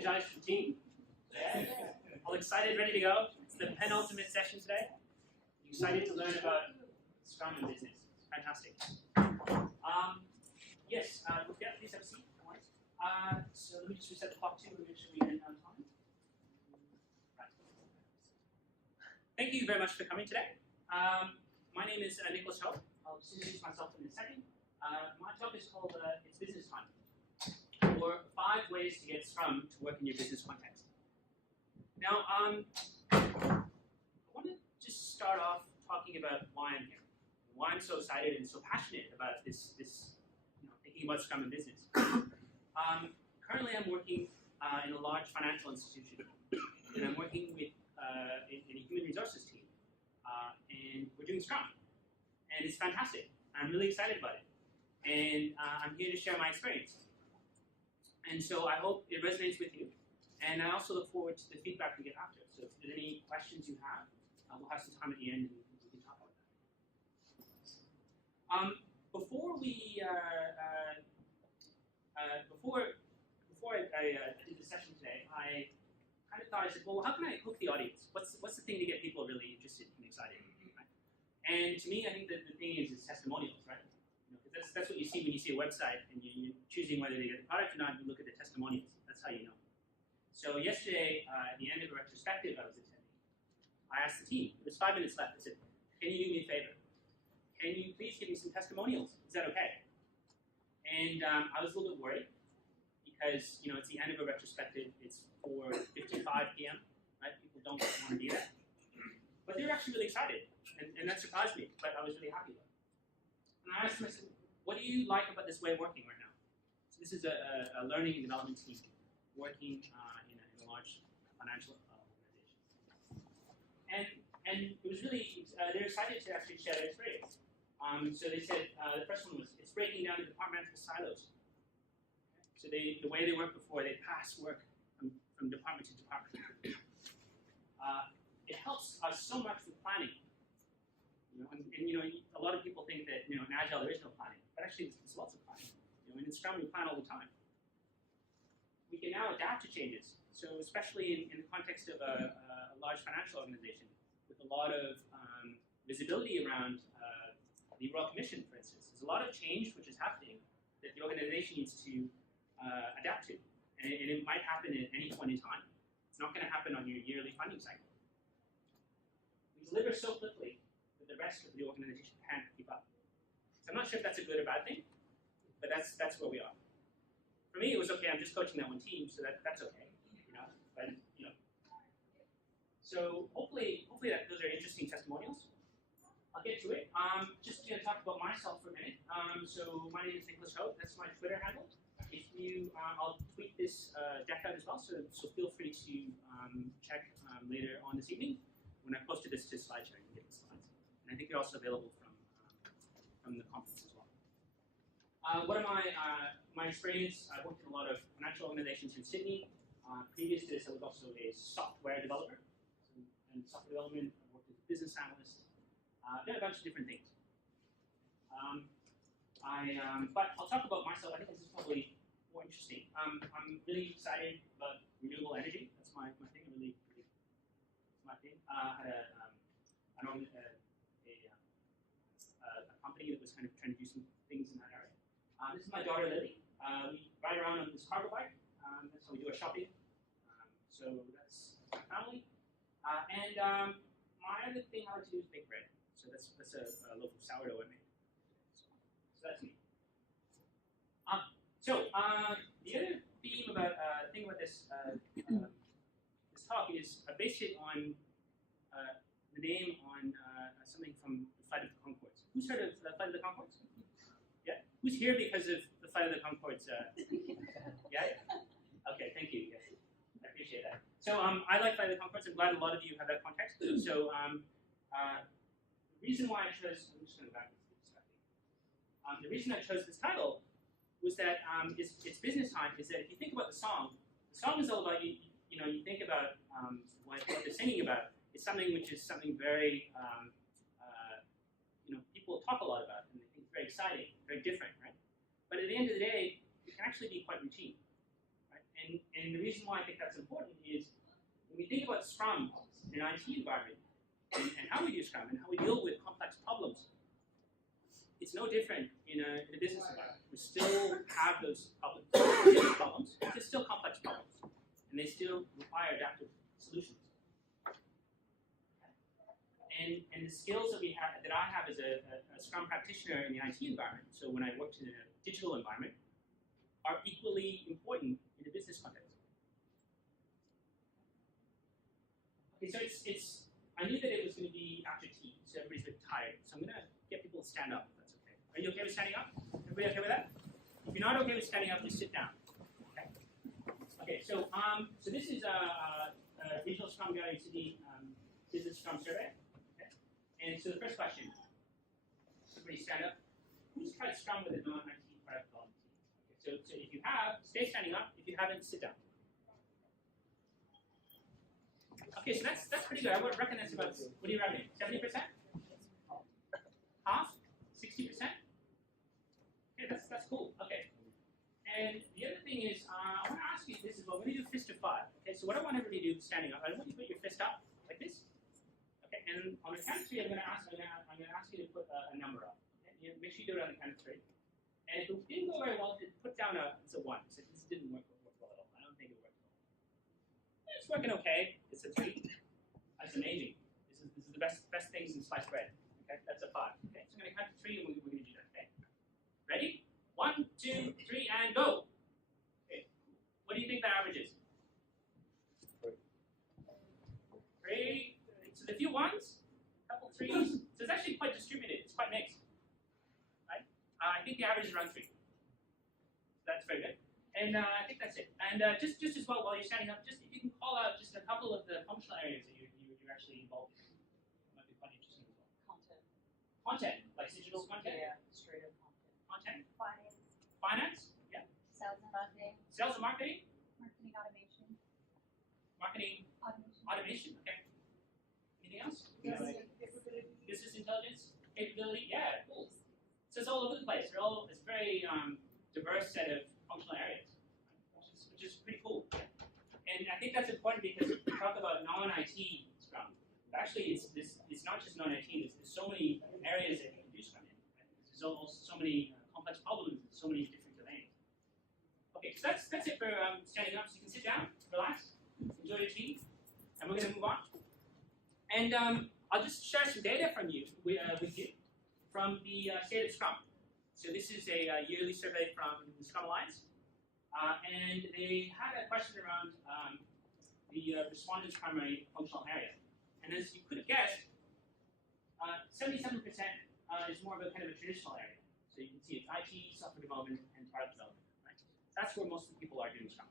energized for the team? Yeah. All excited, ready to go? It's the penultimate session today. You excited to learn about Scrum and business? Fantastic. Yes, yeah, please have a seat. So let me just reset the clock too and make sure we end on time. Right. Thank you very much for coming today. My name is Nicholas Hope. I'll just introduce myself in a second. My talk is called It's Business Time, or 5 ways to get Scrum to work in your business context. Now, I want to just start off talking about why I'm here, why I'm so excited and so passionate about this thinking about Scrum and business. Currently, I'm working in a large financial institution, and I'm working with in a human resources team, and we're doing Scrum, and it's fantastic. I'm really excited about it, and I'm here to share my experience. And so I hope it resonates with you, and I also look forward to the feedback we get after. So if there's any questions you have, we'll have some time at the end and we can talk about that. Before I did the session today, I kind of thought, I said, well, how can I hook the audience? What's the thing to get people really interested and excited? Right? And to me, I think that the thing is testimonials, right? That's what you see when you see a website and you're choosing whether to get the product or not. You look at the testimonials. That's how you know. So yesterday, at the end of a retrospective I was attending, I asked the team. There was 5 minutes left. I said, "Can you do me a favor? Can you please give me some testimonials? Is that okay?" And I was a little bit worried because it's the end of a retrospective. It's 4:55 p.m. Right? People don't want to do that, but they were actually really excited, and that surprised me. But I was really happy about it. And I asked them, I said, what do you like about this way of working right now? So this is a learning and development team working in a large financial organization. And it was really, they're excited to actually share their experience. So they said, the first one was, it's breaking down the departmental silos. So the way they worked before, they pass work from department to department. It helps us so much with planning. A lot of people think that in Agile there is no planning, but actually there's lots of planning. And in Scrum we plan all the time. We can now adapt to changes. So especially in the context of a large financial organization with a lot of visibility around the Royal Commission, for instance, there's a lot of change which is happening that the organization needs to adapt to, and it might happen at any point in time. It's not going to happen on your yearly funding cycle. We deliver so quickly that the rest of the organization can't keep up. So I'm not sure if that's a good or bad thing, but that's where we are. For me, it was okay. I'm just coaching that one team, so that's okay. But so hopefully those are interesting testimonials. I'll get to it. Just to talk about myself for a minute. So my name is Nicholas Hope. That's my Twitter handle. If you, I'll tweet this deck out as well. So feel free to check later on this evening when I posted this to SlideShare. You can get the slides. I think they're also available from the conference as well. What are my experience? I worked in a lot of financial organizations in Sydney. Previous to this, I was also a software developer. And software development, I worked as a business analyst. Did a bunch of different things. But I'll talk about myself. I think this is probably more interesting. I'm really excited about renewable energy. That's my thing. It's my thing. I had a company that was kind of trying to do some things in that area. This is my daughter Lily. We ride around on this cargo bike. That's how we do our shopping. So that's my family. And my other thing I like to do is bake bread. So that's a loaf of sourdough I made. So that's me. The other theme about thing about this this talk is I based it on the name on something from the Flight of the Conchords. Who's heard of the Flight of the Conchords? Yeah. Who's here because of the Flight of the Conchords? Yeah. Okay. Thank you. Yeah. I appreciate that. So I like Flight of the Conchords. I'm glad a lot of you have that context. So the reason why I chose, I'm just going to back the reason I chose this title was that it's business time. Is that if you think about the song is all about you think about what they're singing about. It's something which is something very people talk a lot about, and they think it's very exciting, very different, right? But at the end of the day, it can actually be quite routine, right? And the reason why I think that's important is when we think about Scrum in an IT environment and how we do Scrum and how we deal with complex problems, it's no different in a business environment. We still have those problems. They're still complex problems, and they still require adaptive solutions. And the skills that I have as a Scrum practitioner in the IT environment, so when I worked in a digital environment, are equally important in a business context. Okay, so I knew that it was going to be after tea, so everybody's a bit tired. So I'm going to get people to stand up, if that's okay. Are you okay with standing up? Everybody okay with that? If you're not okay with standing up, just sit down. Okay. Okay. So this is a Regional Scrum Gathering Sydney Business Scrum Survey. Okay. And so the first question: everybody stand up. Who's tried Scrum with a non-IT product development team? Okay. So if you have, stay standing up. If you haven't, sit down. Okay, so that's pretty good. I would reckon that's about, what do you reckon? 70%? Half? 60%? Okay, that's cool. Okay. And the other thing is, I want to ask you this as well. We're going to do fist of 5. Okay, so what I want everybody to do standing up, I want you to put your fist up like this. Okay, and on the count of 3, I'm going to ask you to put a number up. Okay? Make sure you do it on the count of 3. And if it didn't go very well, put down it's a 1. So this didn't work well at all. I don't think it worked well. It's working okay. It's a 3. That's amazing. This is the best things in sliced bread. Okay, that's a 5. Okay, so I'm going to count to 3 and we're going to do that. Okay, ready? 1, 2, 3, and go. Okay, what do you think the average is? 3. So the few 1s, a couple 3s. So it's actually quite distributed. It's quite mixed. Right? I think the average is around 3. So that's very good. And I think that's it. And just as well, while you're standing up, just if you can call out just a couple of the functional areas that you're actually involved in. It might be quite interesting as well. Content, like digital content? Yeah, straight up content. Finance. Finance? Yeah. Sales and marketing. Sales and marketing? Marketing automation. Marketing automation, okay. Anything else? Business intelligence? Capability? Yeah, cool. So it's all over the place. It's a very diverse set of functional areas, which is pretty cool. And I think that's important because we talk about non-IT Scrum. But actually, it's not just non-IT. There's so many areas that you can do Scrum in. Right? There's also so many complex problems in so many different domains. Okay, so that's it for standing up. So you can sit down, relax, enjoy your tea, and we're going to move on. And I'll just share some data with you from the State of Scrum. So this is a yearly survey from the Scrum Alliance. And they had a question around the respondents' primary functional area. And as you could have guessed, 77% is more of a kind of a traditional area. So you can see it's IT, software development, and product development. Right? That's where most of the people are doing Scrum.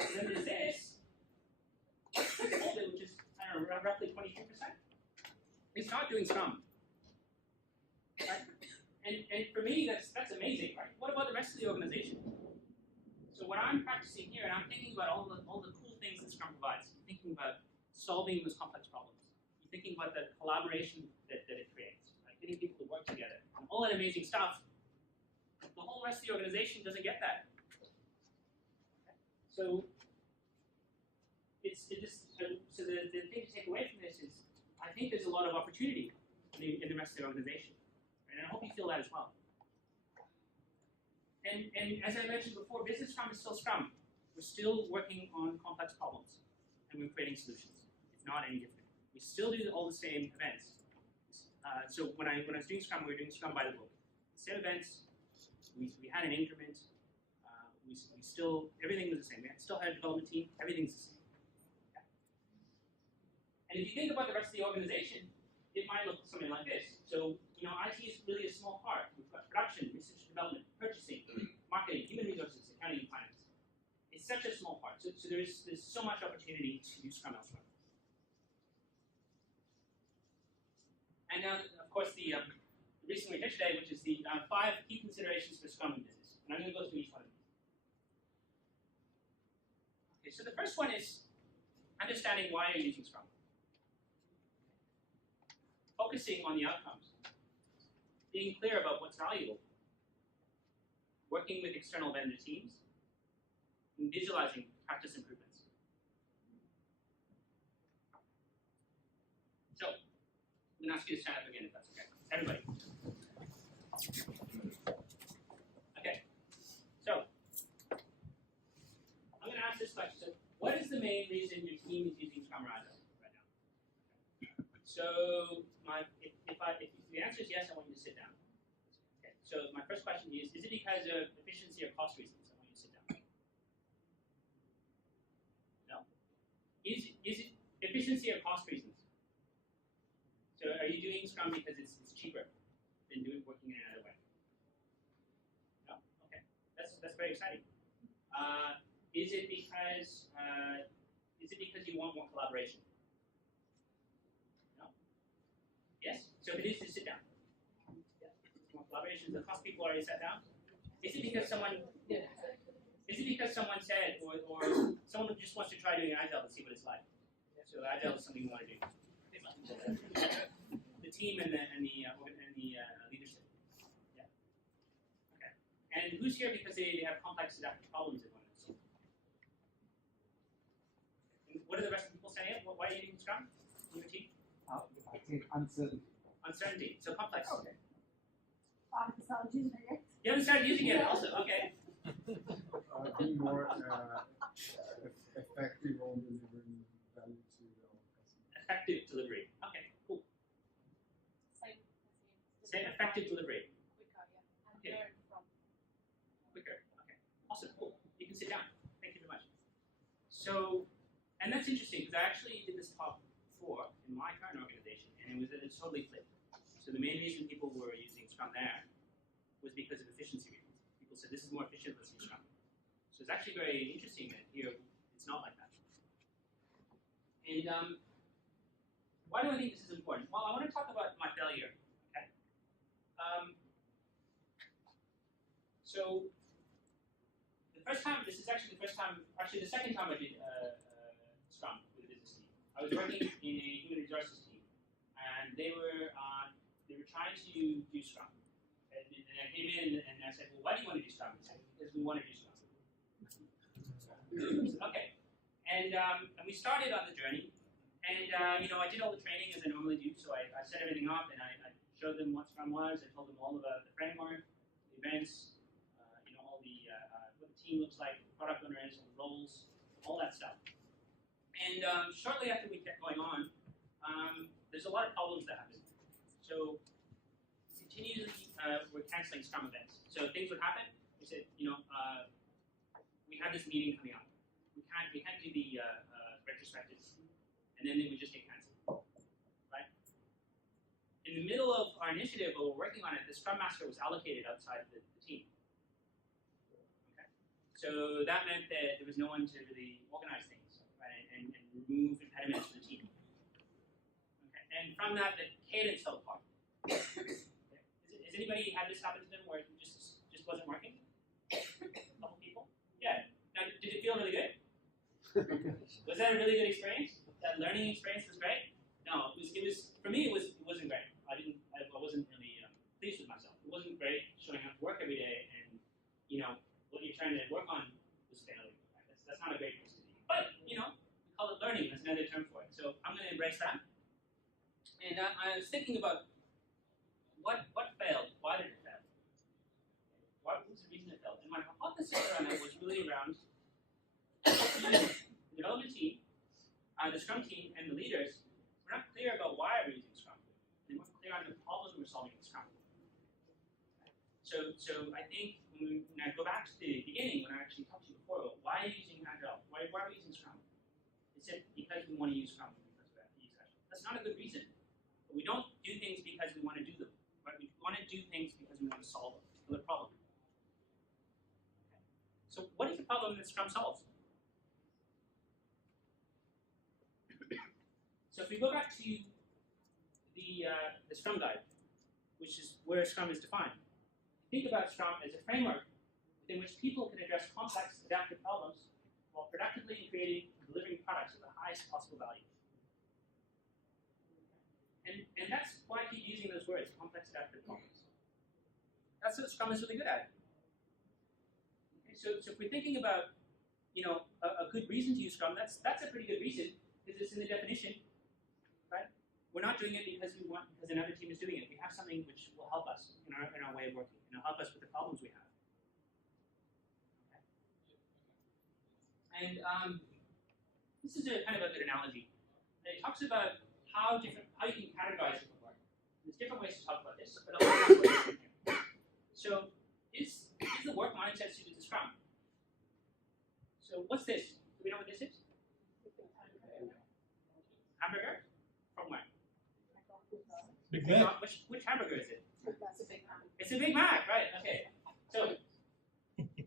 And then there's this, which is, I don't know, roughly 22%. It's not doing Scrum. Right? And for me, that's amazing, right? What about the rest of the organization? So when I'm practicing here, and I'm thinking about all the cool things that Scrum provides, I'm thinking about solving those complex problems. I'm thinking about the collaboration that it creates, right? Getting people to work together, and all that amazing stuff. The whole rest of the organization doesn't get that. Okay? So the thing to take away from this is, I think there's a lot of opportunity in the rest of the organization. And I hope you feel that as well. And as I mentioned before, business Scrum is still Scrum. We're still working on complex problems, and we're creating solutions. It's not any different. We still do all the same events. So when I was doing Scrum, we were doing Scrum by the book. Same events. We had an increment. We still, everything was the same. We still had a development team. Everything's the same. Okay. And if you think about the rest of the organization, it might look something like this. So, IT is really a small part. We've got production, research and development, purchasing, marketing, human resources, accounting, and finance. It's such a small part. So there's so much opportunity to do Scrum elsewhere. And now, of course, the recent we did today, which is the 5 key considerations for Scrum and business. And I'm going to go through each one of these. Okay, so the first one is understanding why you're using Scrum. Focusing on the outcomes, being clear about what's valuable, working with external vendor teams, in visualizing practice improvements. So, I'm going to ask you to stand up again if that's okay. Everybody. Okay. So, I'm going to ask this question. So, what is the main reason your team is using Scrum or Agile right now? So, if the answer is yes, I want you to sit down. Okay. So, my first question is it because of efficiency or cost reasons? I want you to sit down. No? Is it efficiency or cost reasons? So, are you doing Scrum because it's cheaper than working in another way? No? Okay. That's very exciting. Is it because you want more collaboration? No? Yes? So if it is, just sit down. Yeah. More collaboration. The cost people already sat down. Is it because someone said or someone just wants to try doing Agile to see what it's like? So Agile is something you want to do. The team and the leadership. Yeah. Okay. And who's here because they have complex adaptive problems they want to solve? And what are the rest of the people saying? Why are you using Scrum? In your team? I think uncertainty. Uncertainty. So complex. Okay. I haven't started using it yet. You haven't started using it also. Okay. Being more effective on delivering value to our customers. Effective delivery. Okay. Cool. Same effective delivery. Quicker, yeah. And Okay. learn from. Quicker. Okay. Awesome. Cool. You can sit down. Thank you very much. So, and that's interesting because I actually did this talk before in my current organization, and it's totally flipped. So the main reason people were using Scrum there was because of efficiency reasons. People said this is more efficient, let's use Scrum. So it's actually very interesting that here it's not like that. And why do I think this is important? Well, I want to talk about my failure. Okay. So the first time, this is actually the first time, actually the second time I did Scrum with a business team. I was working in a human resources team, and they were trying to do Scrum. And I came in and I said, well, why do you want to do Scrum? They said, because we want to do Scrum. Okay. And we started on the journey. And I did all the training as I normally do. So I set everything up and I showed them what Scrum was. I told them all about the framework, the events, all the what the team looks like, the product owners, the roles, all that stuff. And shortly after we kept going on, there's a lot of problems that happened. So continually we're canceling Scrum events. So things would happen. We said, we have this meeting coming up. We can't do the retrospectives, and then they would just get canceled. Right? In the middle of our initiative, while we're working on it, the Scrum Master was allocated outside the team. Okay. So that meant that there was no one to really organize things, right, and remove impediments for the team. Okay. And from that, the cadence fell apart. Okay. Has anybody had this happen to them where it just wasn't working? A couple people? Yeah. Now, did it feel really good? Was that a really good experience? That learning experience was great? No, it was for me. It wasn't great. I wasn't really pleased with myself. It wasn't great showing up to work every day, and what you're trying to work on was failing. Right? That's not a great place to be. But we call it learning. That's another term for it. So I'm going to embrace that. And I was thinking about what failed. Why did it fail? What was the reason it failed? And my hypothesis around it was really around the development team, the Scrum team, and the leaders were not clear about why we're using Scrum. They weren't clear on the problem we're solving with Scrum. So I think when I go back to the beginning, when I actually talked to you before about why are you using Agile? Why are we using Scrum? They said because we want to use Scrum because we have to use Agile. That's not a good reason. But we don't do things because we want to do them. Right? We want to do things because we want to solve a particular problem. Okay. So what is the problem that Scrum solves? So if we go back to the Scrum Guide, which is where Scrum is defined, think about Scrum as a framework within which people can address complex adaptive problems while productively creating and delivering products of the highest possible value. And that's why I keep using those words, complex adaptive problems. That's what Scrum is really good at. Okay, so if we're thinking about, a good reason to use Scrum, that's a pretty good reason because it's in the definition, right? We're not doing it because another team is doing it. We have something which will help us in our way of working, and it'll help us with the problems we have. Okay. And this is a kind of a good analogy. It talks about how you can categorize different work. There's different ways to talk about this, but I'll talk about this here. So is the work mindset suited to Scrum? So what's this? Do we know what this is? Hamburger? From where? Big Mac. Which hamburger is it? That's a big one. It's a Big Mac, right? Okay. So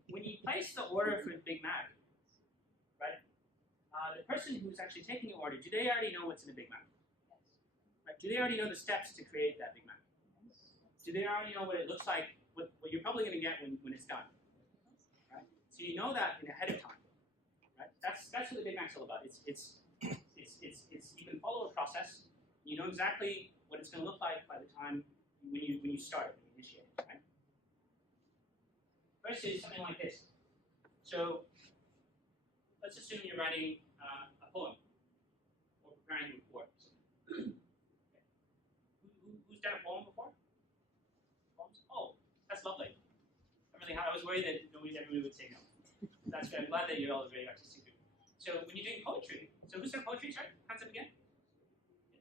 when you place the order for the Big Mac, right? The person who's actually taking the order, do they already know what's in a Big Mac? Right? Do they already know the steps to create that Big Mac? Do they already know what it looks like? What you're probably going to get when it's done, right? So you know that ahead of time, right? That's what the Big Mac's all about. It's you can follow a process. You know exactly what it's going to look like by the time when you start it, when you initiate it, right? Versus something like this. So let's assume you're writing a poem or preparing a report. Okay. Who's done a poem before? Poems? Oh, that's lovely. I was worried that everybody would say no. That's good. I'm glad that you're all very artistic. So when you're doing poetry, so who's done poetry? Sorry, hands up again.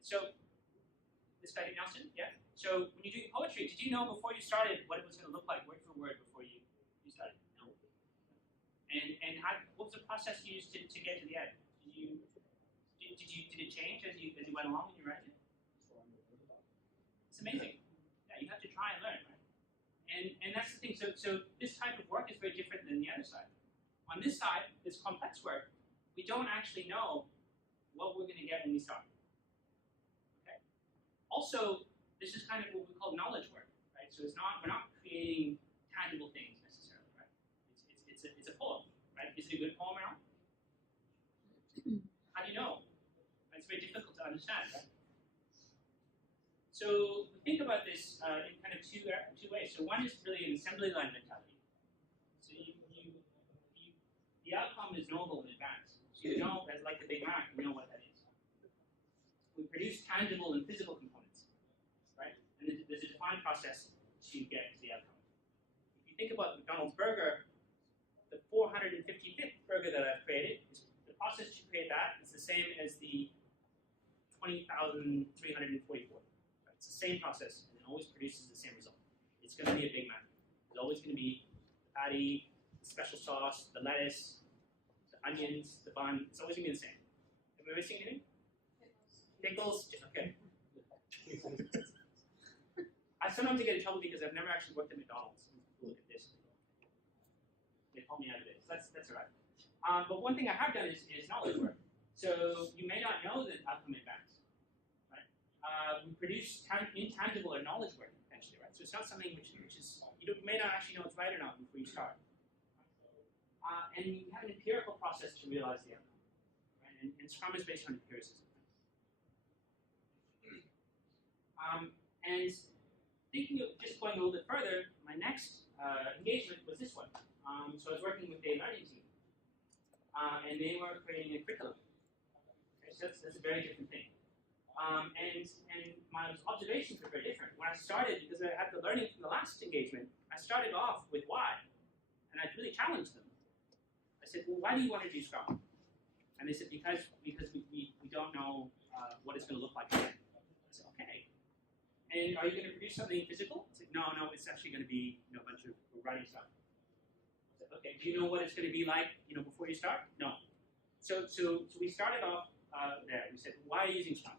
So this guy Nelson, yeah. So when you're doing poetry, did you know before you started what it was going to look like word for word before you started? No. And what was the process you used to get to the end? Did it change as you went along when you writing it? It's amazing. Yeah, you have to try and learn, right? And that's the thing. So this type of work is very different than the other side. On this side, this complex work, we don't actually know what we're going to get when we start. Okay. Also, this is kind of what we call knowledge work, right? So we're not creating tangible things necessarily, right? It's a poem, right? Is it a good poem or not? How do you know? It's very difficult to understand, right? So think about this in kind of two ways. So one is really an assembly line mentality. So the outcome is knowable in advance. So you know, as like the Big Mac, you know what that is. We produce tangible and physical components, right? And there's a defined process to get to the outcome. If you think about McDonald's burger, the 455th burger that I've created, the process to create that is the same as the 20,344. Right? It's the same process, and it always produces the same result. It's going to be a Big Mac. It's always going to be the patty, the special sauce, the lettuce, the onions, the bun. It's always going to be the same. Have we ever seen anything? Pickles? Okay. I sometimes get in trouble because I've never actually worked at McDonald's. Look at this. They pull me out of it. So that's all right. But one thing I have done is knowledge work. So you may not know the outcome in advance, right? We produce intangible or knowledge work potentially, right? So it's not something which is you may not actually know it's right or not before you start. And you have an empirical process to realize the outcome, right? And Scrum is based on empiricism. And thinking of just going a little bit further, my next engagement was this one. So I was working with a learning team, and they were creating a curriculum. Okay, so that's a very different thing. And my observations were very different. When I started, because I had the learning from the last engagement, I started off with why, and I really challenged them. I said, well, why do you want to do Scrum? And they said, because we don't know what it's going to look like again. I said, okay. And are you going to produce something physical? I said, no, it's actually going to be a bunch of writing stuff. I said, okay, do you know what it's going to be like before you start? No. So we started off there. We said, why are you using Scrum?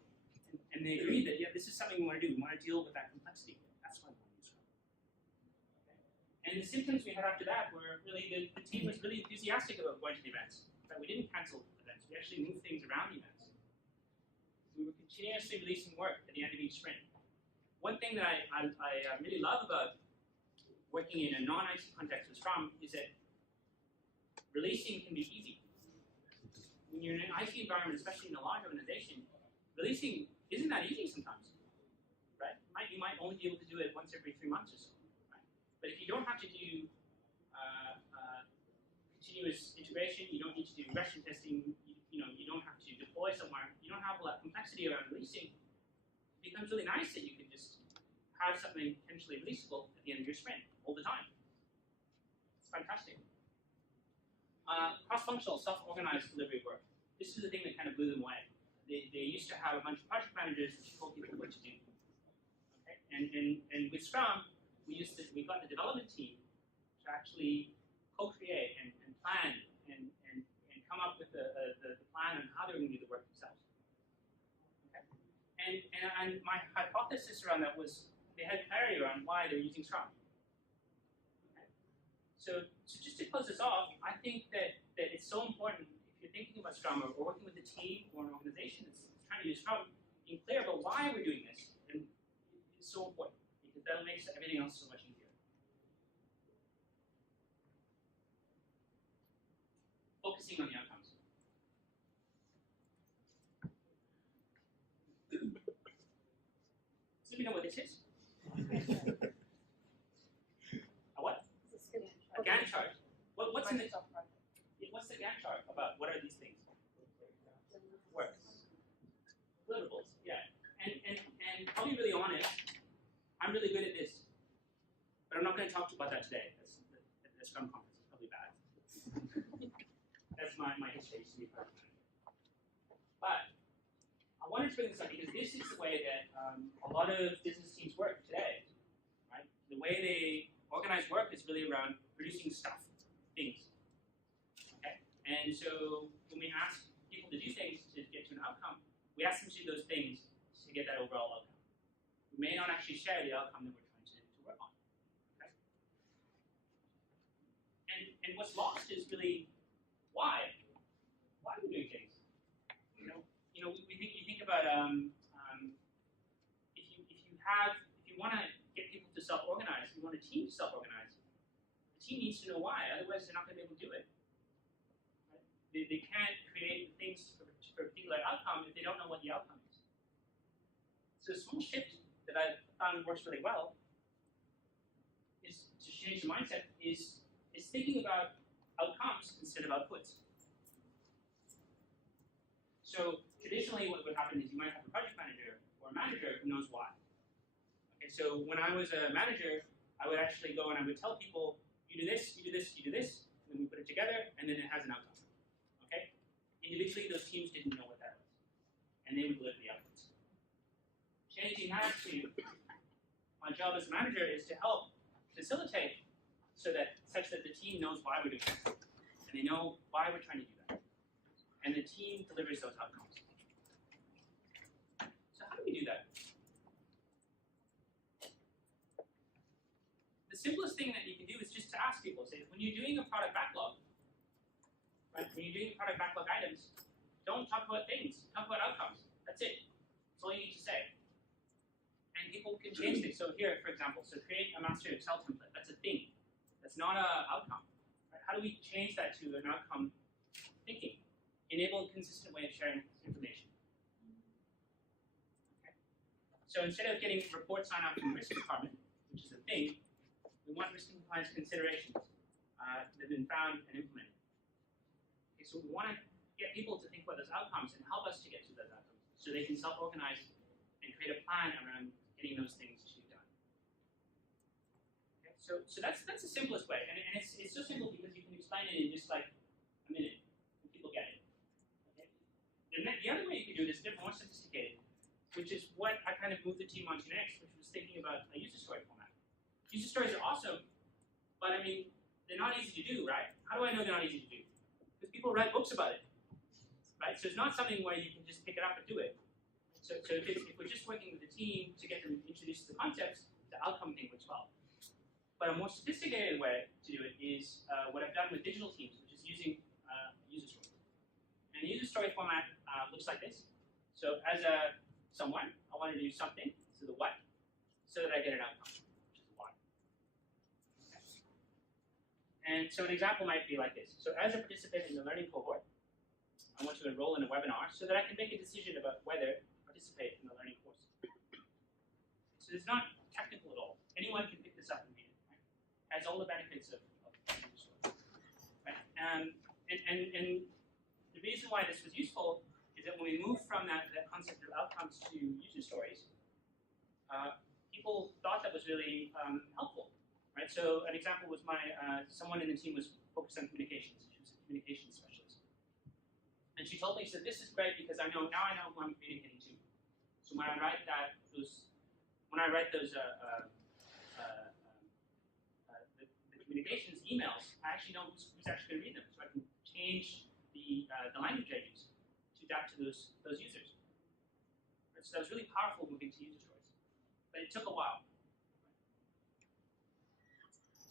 And they agreed that, yeah, this is something we want to do. We want to deal with that complexity. That's why we want to use Scrum. Okay. And the symptoms we had after that were really the team was really enthusiastic about going to the events. In fact, we didn't cancel events. We actually moved things around the events. We were continuously releasing work at the end of each sprint. One thing that I really love about working in a non-IT context with Scrum is that releasing can be easy. When you're in an IT environment, especially in a large organization, releasing isn't that easy sometimes, right? You might only be able to do it once every 3 months or so, right? But if you don't have to do continuous integration. You don't need to do regression testing. You don't have to deploy somewhere. You don't have a lot of complexity around releasing. It becomes really nice that you can just have something potentially releasable at the end of your sprint all the time. It's fantastic. Cross-functional, self-organized delivery work. This is the thing that kind of blew them away. They used to have a bunch of project managers that told people what to do. Okay? And with Scrum, we got the development team to actually co-create and plan and come up with the plan on how they're going to do the work themselves. Okay? And my hypothesis around that was they had clarity around why they were using Scrum. Okay? So just to close this off, I think that it's so important if you're thinking about Scrum or working with a team or an organization that's trying to use Scrum, being clear about why we're doing this and it's so important because that makes everything else so much easier. Focusing on the outcomes. So we know what this is? A what? A Gantt chart. What's in the what's the Gantt chart about? What are these things? Work. Deliverables. Yeah. And I'll be really honest. I'm really good at this, but I'm not going to talk about that today. The Scrum conference is probably bad. That's my history. But I wanted to bring this up because this is the way that a lot of business teams work today. Right? The way they organize work is really around producing stuff, things. Okay? And so when we ask people to do things to get to an outcome, we ask them to do those things to get that overall outcome. We may not actually share the outcome that we're trying to work on. Okay? And what's lost is really why? Why are we doing things? You think about if you want to get people to self-organize, you want a team to self-organize. The team needs to know why, otherwise they're not going to be able to do it. Right? They can't create things for a particular outcome if they don't know what the outcome is. So a small shift that I've found works really well is to change the mindset is thinking about outcomes instead of outputs. So traditionally what would happen is you might have a project manager or a manager who knows why. Okay, so when I was a manager, I would actually go and I would tell people, you do this, you do this, you do this, and then we put it together, and then it has an outcome. Okay? Individually, those teams didn't know what that was, and they would deliver the outputs. Changing that to my job as a manager is to help facilitate such that the team knows why we're doing it, and they know why we're trying to do that. And the team delivers those outcomes. So how do we do that? The simplest thing that you can do is just to ask people, say, when you're doing a product backlog, right, when you're doing product backlog items, don't talk about things, talk about outcomes. That's it. That's all you need to say. And people can change things. So here, for example, so create a master Excel template. That's a thing. That's not an outcome. Right? How do we change that to an outcome thinking? Enable a consistent way of sharing information. Okay. So instead of getting report sign-off from the risk department, which is a thing, we want risk and compliance considerations that have been found and implemented. Okay, so we want to get people to think about those outcomes and help us to get to those outcomes so they can self-organize and create a plan around getting those things done. Okay, so that's the simplest way, and it's so simple because you can explain it in just like a minute, and people get it. The other way you can do it is a bit more sophisticated, which is what I kind of moved the team onto next, which was thinking about a user story format. User stories are awesome, but I mean, they're not easy to do, right? How do I know they're not easy to do? Because people write books about it, right? So it's not something where you can just pick it up and do it. So if we're just working with the team to get them introduced to the concepts, the outcome thing works well. But a more sophisticated way to do it is what I've done with digital teams, which is using user stories. And the user story format looks like this. So as a someone, I want to do something, so the what, so that I get an outcome, which is the why. Okay. And so an example might be like this. So as a participant in the learning cohort, I want to enroll in a webinar so that I can make a decision about whether to participate in the learning course. So it's not technical at all. Anyone can pick this up and read it. Right? It has all the benefits of user story. Right? and the reason why this was useful is that when we moved from that concept of outcomes to user stories, people thought that was really helpful, right? So an example was someone in the team was focused on communications. She was a communications specialist, and she told me, she said, "This is great because now I know who I'm communicating to. So when I write those the communications emails, I actually know who's actually going to read them, so I can change the language I use to adapt to those users." Right? So that was really powerful moving to user stories, but it took a while.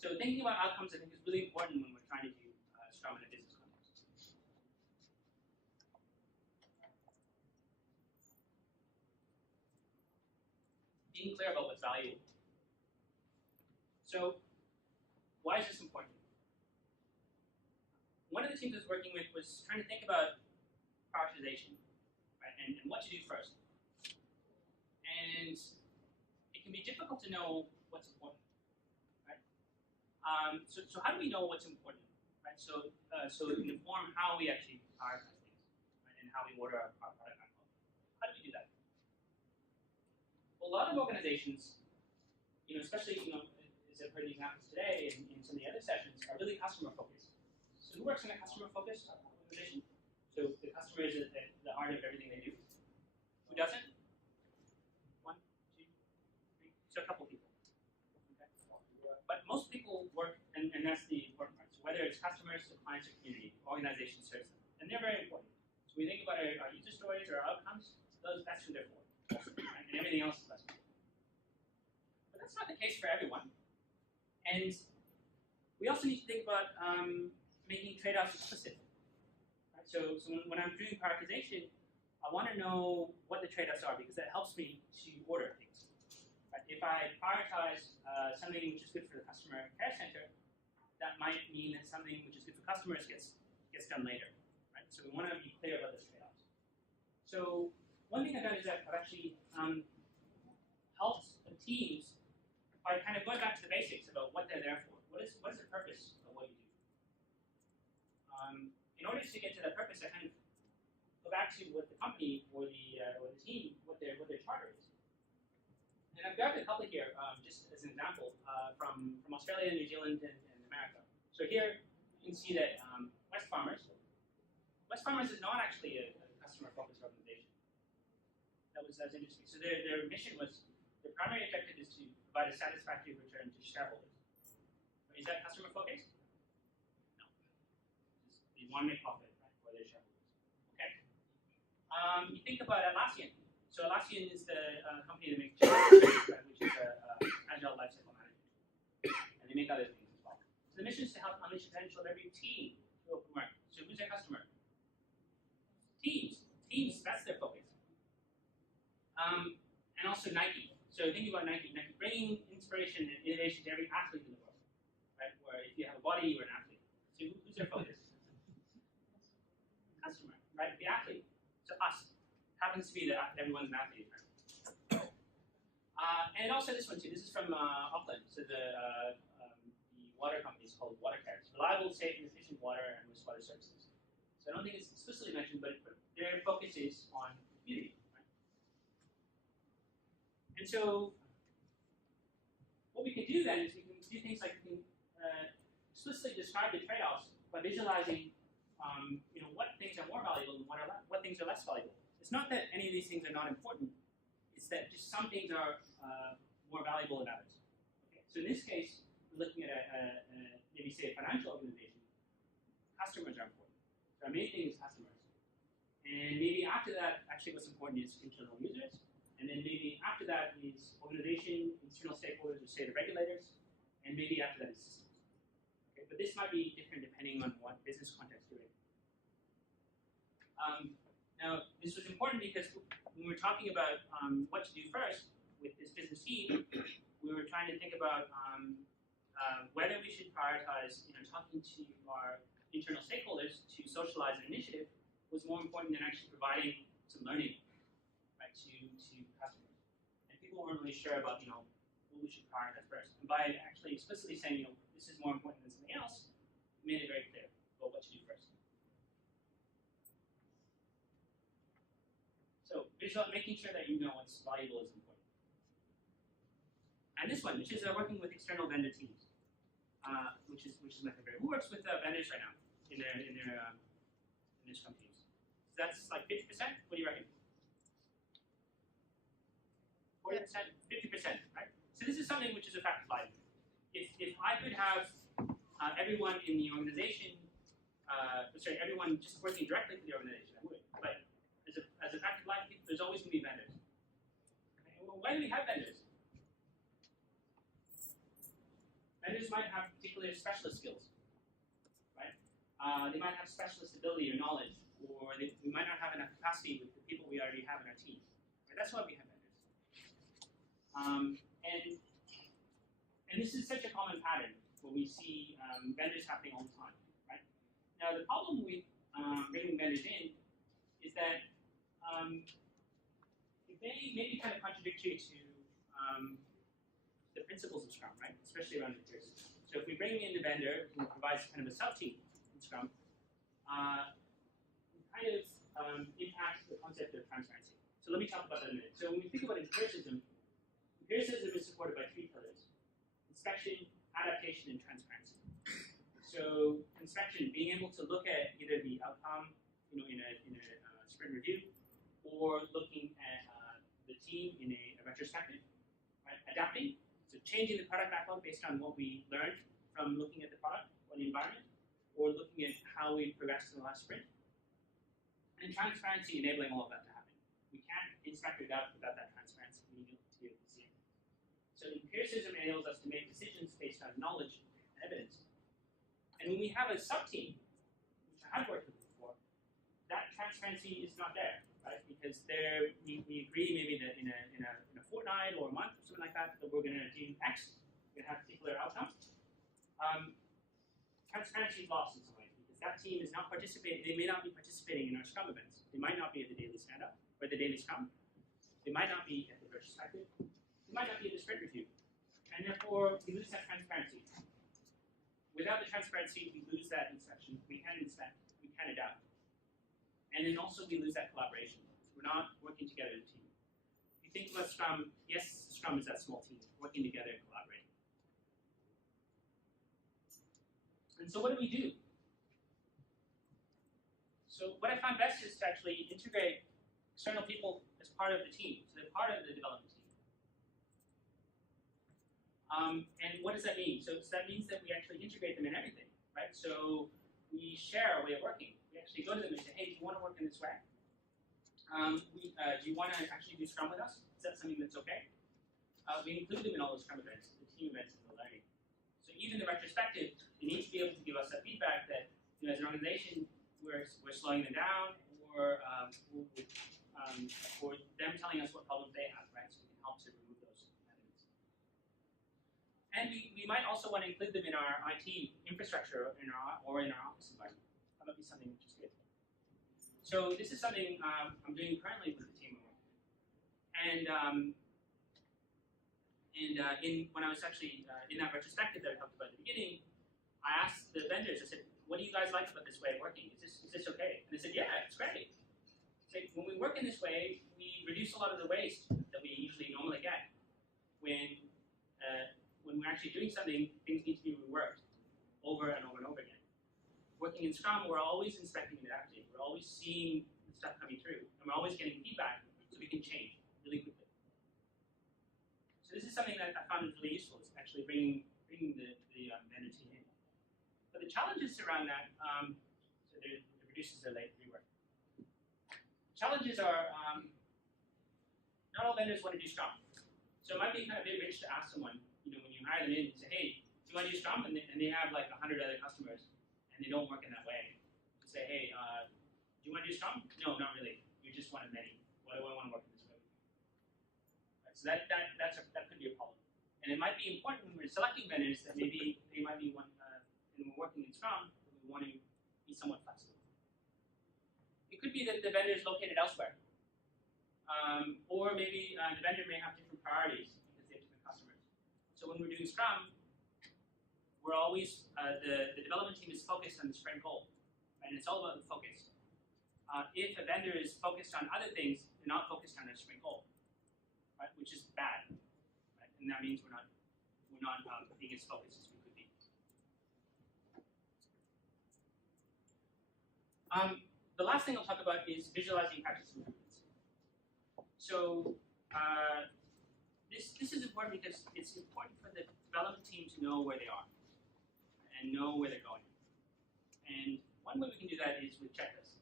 So thinking about outcomes, I think, is really important when we're trying to do Scrum in a business context. Being clear about what's valuable. So why is this important? One of the teams I was working with was trying to think about prioritization, right, and what to do first. And it can be difficult to know what's important, right? So how do we know what's important, right? So it can inform how we actually prioritize things, right, and how we order our product backlog. How do we do that? Well, a lot of organizations, especially as I've heard the examples today and in some of the other sessions, are really customer focused. So who works in a customer focused organization? So the customer is at the heart of everything they do. Who doesn't? 1, 2, 3. So a couple people. Okay. But most people work, and that's the important part. So whether it's customers, or clients, or community, organization serves them, and they're very important. So we think about our user stories or our outcomes. That's who they're for, right? And everything else is less important. But that's not the case for everyone. And we also need to think about making trade-offs explicit. Right? So when I'm doing prioritization, I want to know what the trade-offs are because that helps me to order things. Right? If I prioritize something which is good for the customer care center, that might mean that something which is good for customers gets done later. Right? So we want to be clear about those trade-offs. So one thing I've done is I've actually helped teams by kind of going back to the basics about what they're there for. What is the purpose of what you do? In order to get to that purpose, I kind of go back to what the company or the team, what their charter is. And I've grabbed a couple here, just as an example, from Australia, New Zealand, and America. So here you can see that Wesfarmers is not actually a customer-focused organization. That's interesting. So their mission was, their primary objective is to provide a satisfactory return to shareholders. Is that customer-focused? No. They want to make profit, right, for their shareholders. Okay. You think about Atlassian. So Atlassian is the company that makes right, which is agile lifecycle management, and they make other things as well. So the mission is to help unleash the potential of every team to open work. So who's their customer? Teams. That's their focus. And also Nike. So think about Nike bringing inspiration and innovation to every athlete in the world, right? Where if you have a body, you're an athlete. So who's their focus? Customer, right? The athlete. So us. Happens to be that everyone's an athlete, right? And also this one too. This is from Auckland. So the water company is called Watercare. It's reliable, safe, and efficient water and wastewater services. So I don't think it's explicitly mentioned, but their focus is on community. And so what we can do then is we can do things like we can explicitly describe the trade-offs by visualizing what things are more valuable and what things are less valuable. It's not that any of these things are not important, it's that just some things are more valuable than others. Okay? So in this case, we're looking at maybe say a financial organization. Customers are important. So our main thing is customers. And maybe after that, actually what's important is internal users. And then maybe after that is organization, internal stakeholders, or say the regulators, and maybe after that is systems. Okay, but this might be different depending on what business context you're in. Now, this was important because when we were talking about what to do first with this business team, we were trying to think about whether we should prioritize, talking to our internal stakeholders to socialize an initiative was more important than actually providing some learning, right, to customers. And people weren't really sure about, who we should prioritize first. And by actually explicitly saying, this is more important than something else, we made it very clear about what to do first. So it's about making sure that you know what's valuable is important. And this one, which is working with external vendor teams, which is my favorite. Who works with vendors right now in their Scrum teams? So that's like 50%. What do you reckon? 40%, 50%, right? So this is something which is a fact of life. If I could have everyone in the organization, everyone just working directly for the organization, I would. But as a fact of life, there's always going to be vendors. Okay? Well, why do we have vendors? Vendors might have particular specialist skills, right? They might have specialist ability or knowledge, or we might not have enough capacity with the people we already have in our team. Right? That's why we have vendors. And this is such a common pattern where we see vendors happening all the time, right? Now the problem with bringing vendors in is that they may be kind of contradictory to the principles of Scrum, right? Especially around the peer system. So if we bring in a vendor who provides kind of a sub-team in Scrum, we kind of impact the concept of transparency. So let me talk about that in a minute. So when we think about empiricism is supported by 3 pillars: inspection, adaptation, and transparency. So inspection, being able to look at either the outcome, in a sprint review, or looking at the team in a retrospective, right? Adapting, so changing the product backlog based on what we learned from looking at the product or the environment, or looking at how we progressed in the last sprint. And transparency, enabling all of that to happen. We can't inspect without that transparency. We need to be able to see it. So empiricism enables us to make decisions based on knowledge and evidence. And when we have a sub-team, which I have worked with before, that transparency is not there, right? Because we agree maybe that in a fortnight or a month or something like that we're going to do X, we're going to have a particular outcome. Transparency is lost in some ways because that team is not participating. They may not be participating in our Scrum events. They might not be at the daily stand-up or the daily Scrum. They might not be at the retrospective. They might not be at the sprint review. And therefore, we lose that transparency. Without the transparency, we lose that inspection. We can't inspect. We can't adapt. And then also we lose that collaboration. We're not working together as a team. If you think about Scrum, yes, Scrum is that small team working together and collaborating. And so what do we do? So what I found best is to actually integrate external people as part of the team. So they're part of the development team. And what does that mean? So that means that we actually integrate them in everything, right? So we share our way of working. We actually go to them and say, hey, do you want to work in this way? Do you want to actually do Scrum with us? Is that something that's okay? We include them in all those Scrum events, the team events, and the learning. So even the retrospective, they need to be able to give us that feedback that, as an organization, we're slowing them down, or them telling us what problems they have, right? So we can help to remove those elements. And we might also want to include them in our IT infrastructure or in our office environment. That might be something which is good. So this is something I'm doing currently with the team I'm working with. When I was actually in that retrospective that I talked about at the beginning, I asked the vendors, I said, what do you guys like about this way of working? Is this okay? And they said, yeah, it's great. So when we work in this way, we reduce a lot of the waste that we usually normally get. When we're actually doing something, things need to be reworked over and over and over again. Working in Scrum, we're always inspecting and adapting. We're always seeing the stuff coming through. And we're always getting feedback so we can change really quickly. So this is something that I found is really useful. It's actually bringing the vendor team in. But the challenges around that, so the producers are late rework. Challenges are not all vendors want to do Scrum. So it might be kind of a bit rich to ask someone, when you hire them in and say, hey, do you want to do Scrum? And they have like 100 other customers and they don't work in that way. You say, hey, do you want to do Scrum? No, not really. You're just one of many. Why do I want to work in this way? Right, so that could be a problem. And it might be important when we're selecting vendors that maybe they might be one, and we're working in Scrum, that we want to be somewhat flexible. It could be that the vendor is located elsewhere. Or maybe the vendor may have different priorities because they have different customers. So when we're doing Scrum, we're always, the development team is focused on the sprint goal. and it's all about the focus. If a vendor is focused on other things, they're not focused on their sprint goal, right? Which is bad, right? And that means we're not being as focused as we could be. The last thing I'll talk about is visualizing practice improvements. So this is important because it's important for the development team to know where they are and know where they're going. And one way we can do that is with checklists.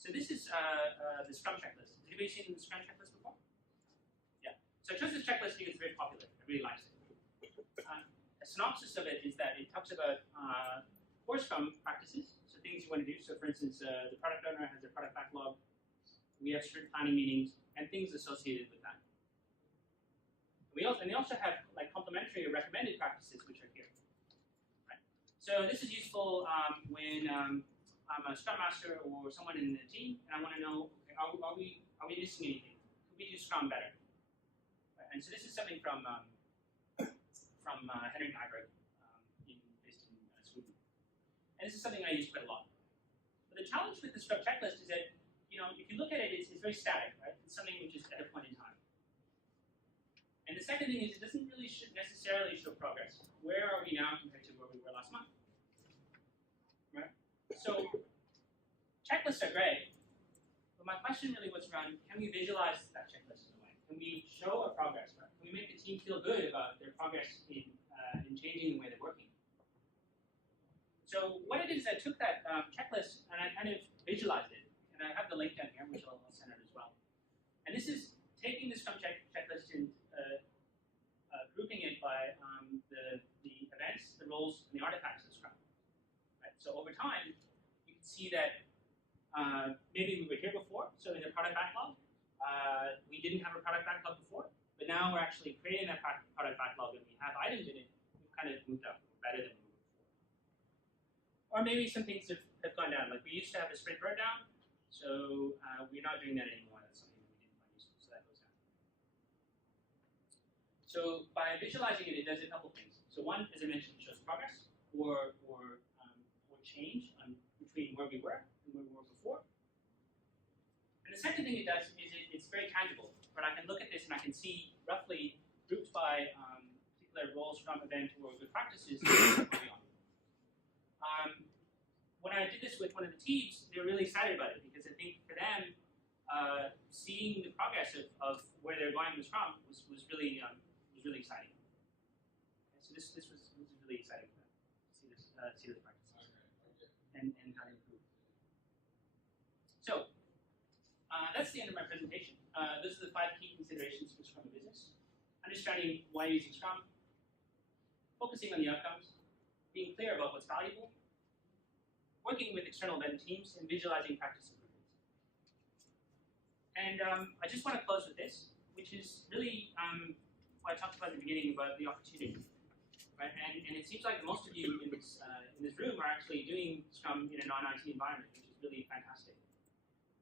So this is the Scrum checklist. Has anybody seen the Scrum checklist before? Yeah. So I chose this checklist because it's very popular. I really like it. A synopsis of it is that it talks about core Scrum practices, so things you want to do. So for instance, the product owner has their product backlog. We have sprint planning meetings and things associated with that. We also have like complementary or recommended practices, which are here. Right? So this is useful when I'm a Scrum Master or someone in the team, and I want to know, okay, are we missing anything? Could we do Scrum better? Right? And so this is something from Henrik Nyberg, based in Sweden. And this is something I use quite a lot. But the challenge with the Scrum checklist is that, if you look at it, it's very static, right? It's something which is at a point in time. And the second thing is it doesn't really necessarily show progress. Where are we now compared to where we were last month? Right? So checklists are great, but my question really was around, can we visualize that checklist in a way? Can we show our progress? Right? Can we make the team feel good about their progress in changing the way they're working? So what it is, I took that checklist and I kind of visualized it. And I have the link down here, which I'll send out as well. And this is taking the Scrum checklist and grouping it by the events, the roles, and the artifacts of Scrum. Right? So over time, you can see that maybe we were here before, so in the product backlog, we didn't have a product backlog before, but now we're actually creating that product backlog and we have items in it. We've kind of moved up better than we were before. Or maybe some things have gone down. Like we used to have a sprint burn down, so we're not doing that anymore. That's something that we didn't find useful, so that goes down. So by visualizing it, it does a couple things. So one, as I mentioned, shows progress or change between where we were and where we were before. And the second thing it does is it's very tangible. But I can look at this and I can see roughly grouped by particular roles, Scrum event, or good practices where we are. When I did this with one of the teams, they were really excited about it because I think for them, seeing the progress of where they're going with Scrum was really exciting. Okay, so this was really exciting for them to see this practices and how they improve. So that's the end of my presentation. Those are the 5 key considerations for Scrum and Business: understanding why you're using Scrum, focusing on the outcomes, being clear about what's valuable, working with external event teams, and visualizing practice improvements. And I just want to close with this, which is really what I talked about at the beginning about the opportunity. Right? And it seems like most of you in this room are actually doing Scrum in a non-IT environment, which is really fantastic.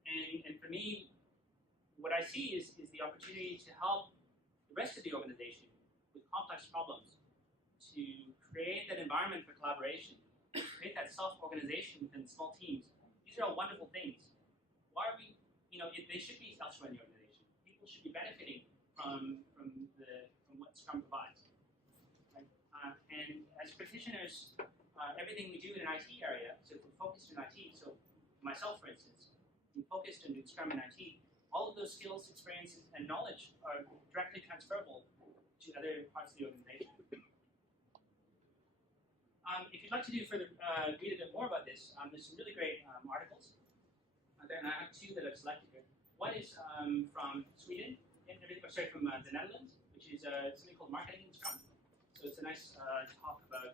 And for me, what I see is the opportunity to help the rest of the organization with complex problems to create that environment for collaboration, create that self-organization within small teams. These are all wonderful things. Why are we, they should be elsewhere in the organization. People should be benefiting from what Scrum provides. Right? And as practitioners, everything we do in an IT area, so if we're focused in IT, so myself, for instance, I'm focused on Scrum and IT, all of those skills, experiences, and knowledge are directly transferable to other parts of the organization. If you'd like to read a bit more about this, there's some really great articles. And I have 2 that I've selected here. One is from Sweden, from the Netherlands, which is something called Marketing in Scrum. So it's a nice talk about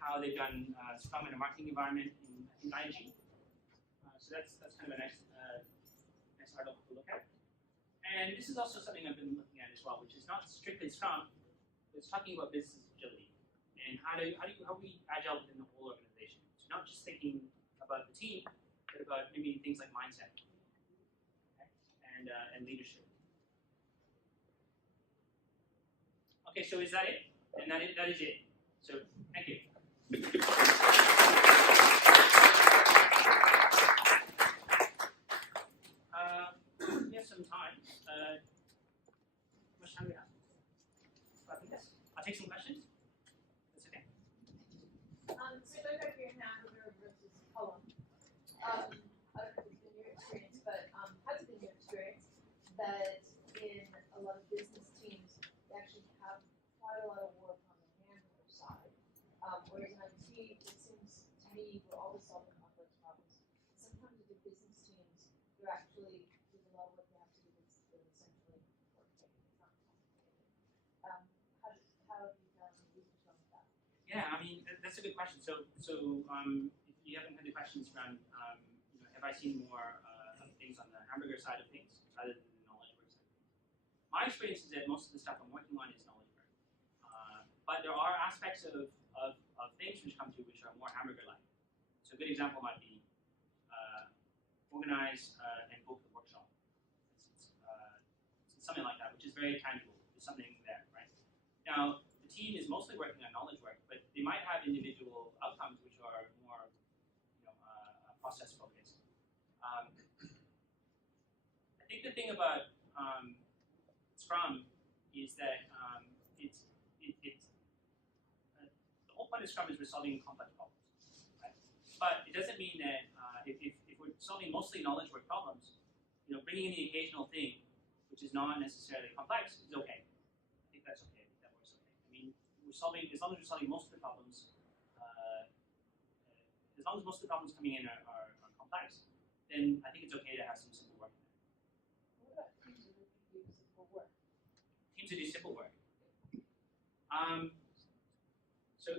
how they've done Scrum in a marketing environment in ING. So that's kind of a nice article to look at. And this is also something I've been looking at as well, which is not strictly Scrum, but it's talking about business agility. And how are we agile within the whole organization? So not just thinking about the team, but about maybe things like mindset, okay? And leadership. Okay, so is that it? And that is it. So thank you. time we have? I think that's, I'll take some questions. That's okay. So going back to your hamburger versus column, I don't know if it's been your experience, but has it been your experience that in a lot of business teams they actually have quite a lot of work on the hamburger side, whereas in IT it seems to me we're always solving complex problems. Sometimes with the business teams, they're actually there's a lot of work they have to do that's essentially work-taking, it's not complicated. How have you found research on that? Yeah, I mean that's a good question. So if you haven't had the questions around, have I seen more things on the hamburger side of things rather than the knowledge work side of things? My experience is that most of the stuff I'm working on is knowledge work, but there are aspects of things which come through which are more hamburger-like. So a good example might be organize and book the workshop. It's something like that, which is very tangible. There's something there, right? Now, the team is mostly working on knowledge work, but they might have individual outcomes which are more, process focused. I think the thing about Scrum is that the whole point of Scrum is we're solving complex problems, right? But it doesn't mean that if we're solving mostly knowledge work problems, bringing in the occasional thing which is not necessarily complex is okay. I think that's okay. I think that works okay. I mean, as long as we're solving most of the problems, as long as most of the problems coming in are complex, then I think it's okay to have some simple work in there. What about teams that do simple work? Teams that do simple work.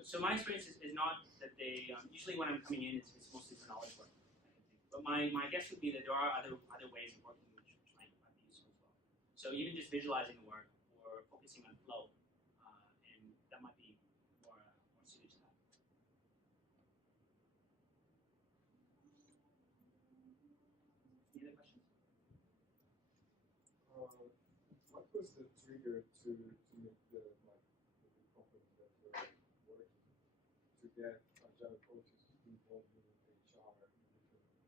So my experience is not that they usually when I'm coming in it's mostly for knowledge work. But my guess would be that there are other ways of working which might be useful as well. So even just visualizing the work or focusing on flow, and that might be more suited to that. Any other questions? What was the trigger to make the company that you're working to get agile coaches involved in HR in different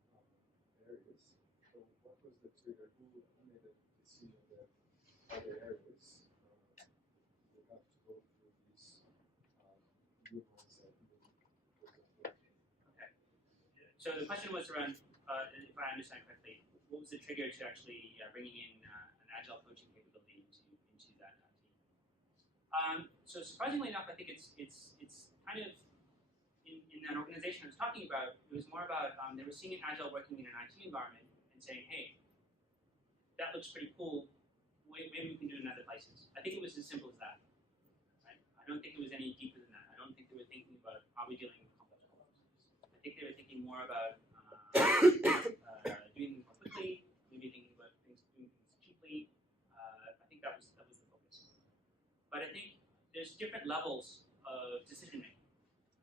areas? So what was the trigger? Who made the decision that other areas will have to go through this new mindset? Okay. So the question was around, if I understand correctly, what was the trigger to actually bringing in an agile coaching capability into that team? So surprisingly enough, I think it's kind of in that organization I was talking about. It was more about they were seeing agile working in an IT environment and saying, hey, that looks pretty cool. Maybe we can do it in other places. I think it was as simple as that. Right? I don't think it was any deeper than that. I don't think they were thinking about are we dealing with complex problems. I think they were thinking more about doing things more quickly, maybe thinking about doing things cheaply. I think that was the focus. But I think there's different levels of decision making.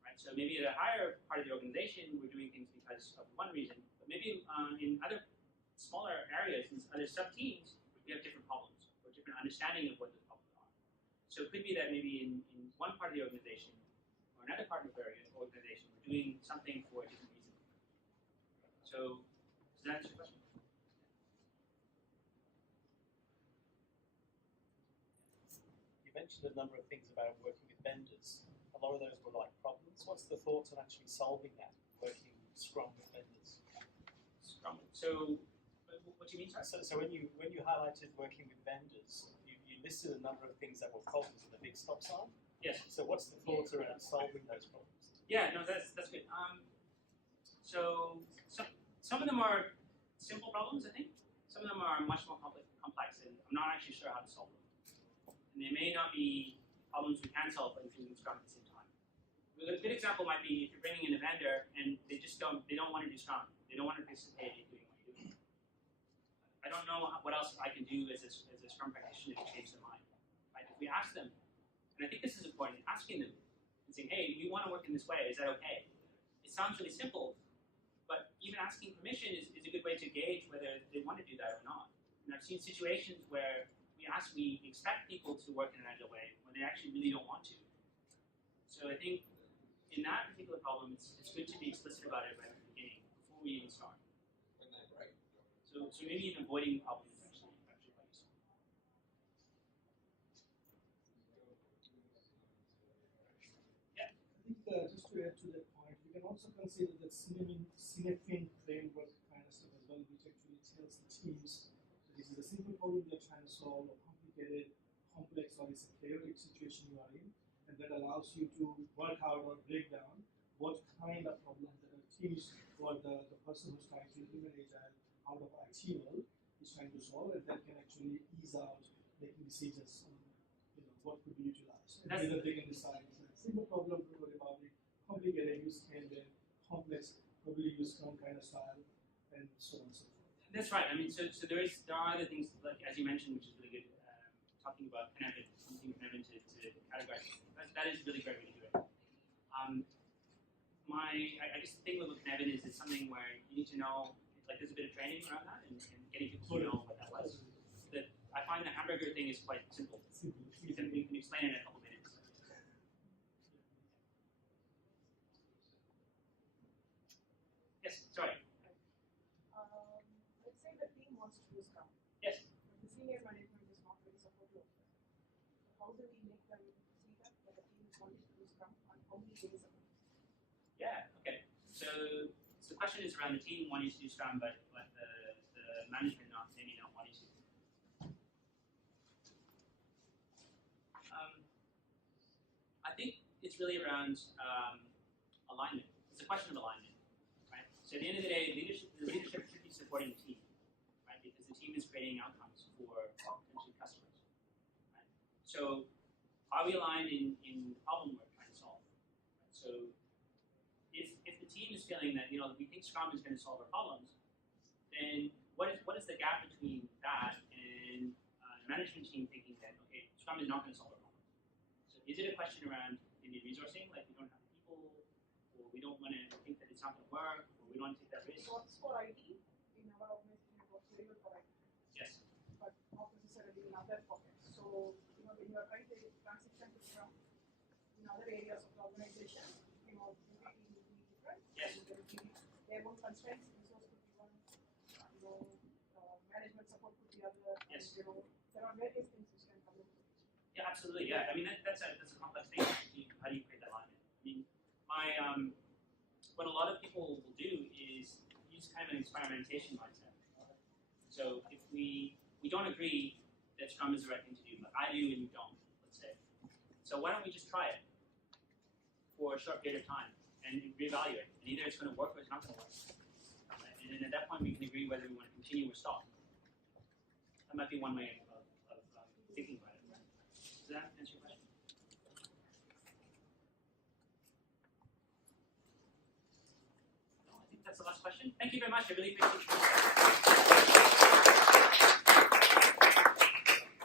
Right? So maybe at a higher part of the organization, we're doing things because of one reason, but maybe in other smaller areas, in other sub-teams, we have different problems or different understanding of what the problems are. So it could be that maybe in one part of the organization or another part of the organization, we're doing something for a different reason. So does that answer your question? You mentioned a number of things about working with vendors. A lot of those were like problems. What's the thoughts on actually solving that, working Scrum with vendors? Scrum. So what do you mean, sorry? So when you highlighted working with vendors, you listed a number of things that were problems with a big stop sign. Yes. So what's the thoughts around solving those problems? Yeah, no, that's good. So some of them are simple problems, I think. Some of them are much more complex, and I'm not actually sure how to solve them. And they may not be problems we can solve, but using Scrum at the same time. A good example might be if you're bringing in a vendor and they don't want to do Scrum. They don't want to participate in doing what you're doing. I don't know what else I can do as a Scrum practitioner to change their mind. Right? If we ask them, and I think this is important, asking them and saying, hey, we want to work in this way, is that okay? It sounds really simple, but even asking permission is a good way to gauge whether they want to do that or not. And I've seen situations where we expect people to work in an agile way when they actually really don't want to. So I think in that particular problem, it's good to be explicit about it right at the beginning, before we even start. So maybe even avoiding problems is actually quite useful. also consider the Cinefin framework kind of stuff as well, which actually tells the teams that this is a simple problem you're trying to solve, or complicated, complex, or it's a chaotic situation you are in, and that allows you to work out or break down what kind of problems that the teams or the person who's trying to implement Agile out of IT world is trying to solve, and that can actually ease out making decisions on what could be utilized. And whether they can decide it's a simple problem, don't worry about it, complicated, use Kanban, complex, probably use Scrum kind of style, and so on and so forth. That's right. I mean, so there are other things, like as you mentioned, which is really good, talking about Kanban, using Kanban to categorize. That is really great way to do it. I guess the thing with Kanban is it's something where you need to know, like there's a bit of training around that and getting people to know what that was. That I find the hamburger thing is quite simple. You can explain it in a couple minutes. Yes, sorry. Let's say the team wants to do Scrum. Yes. But the senior management is not very supportive of it. How do we make them see that the team is wanting to do Scrum and how many days a month? Yeah, okay. So the question is around the team wanting to do Scrum, but the management maybe not wanting to. I think it's really around alignment. It's a question of alignment, right? So at the end of the day, the leadership should be supporting the team, right? Because the team is creating outcomes for potentially customers, right? So are we aligned in the problem we're trying to solve? Right? So if the team is feeling that we think Scrum is going to solve our problems, then what is the gap between that and the management team thinking that okay, Scrum is not going to solve our problems? So is it a question around maybe resourcing, like we don't have the people, or we don't want to think that it's not going to work, or we don't want to take that risk? What's for IT in our organization works very well for IT. Yes. But not necessarily in other pockets. So when you are trying to transition to Scrum in other areas of the organization, every team will be different. Yes. There will be their own constraints, resource could be one, management support could be other. Yes. And, there are various things which can come into it. Yeah, absolutely. Yeah, I mean that's a complex thing. How do you create that alignment? I mean, what a lot of people will do is use kind of an experimentation mindset. So if we don't agree that Scrum is the right thing to do, but I do and you don't, let's say. So why don't we just try it for a short period of time and reevaluate? And either it's going to work or it's not going to work. Right? And then at that point we can agree whether we want to continue or stop. That might be one way of thinking about it. Right? Does that answer your question? No, I think that's the last question. Thank you very much. I really appreciate it.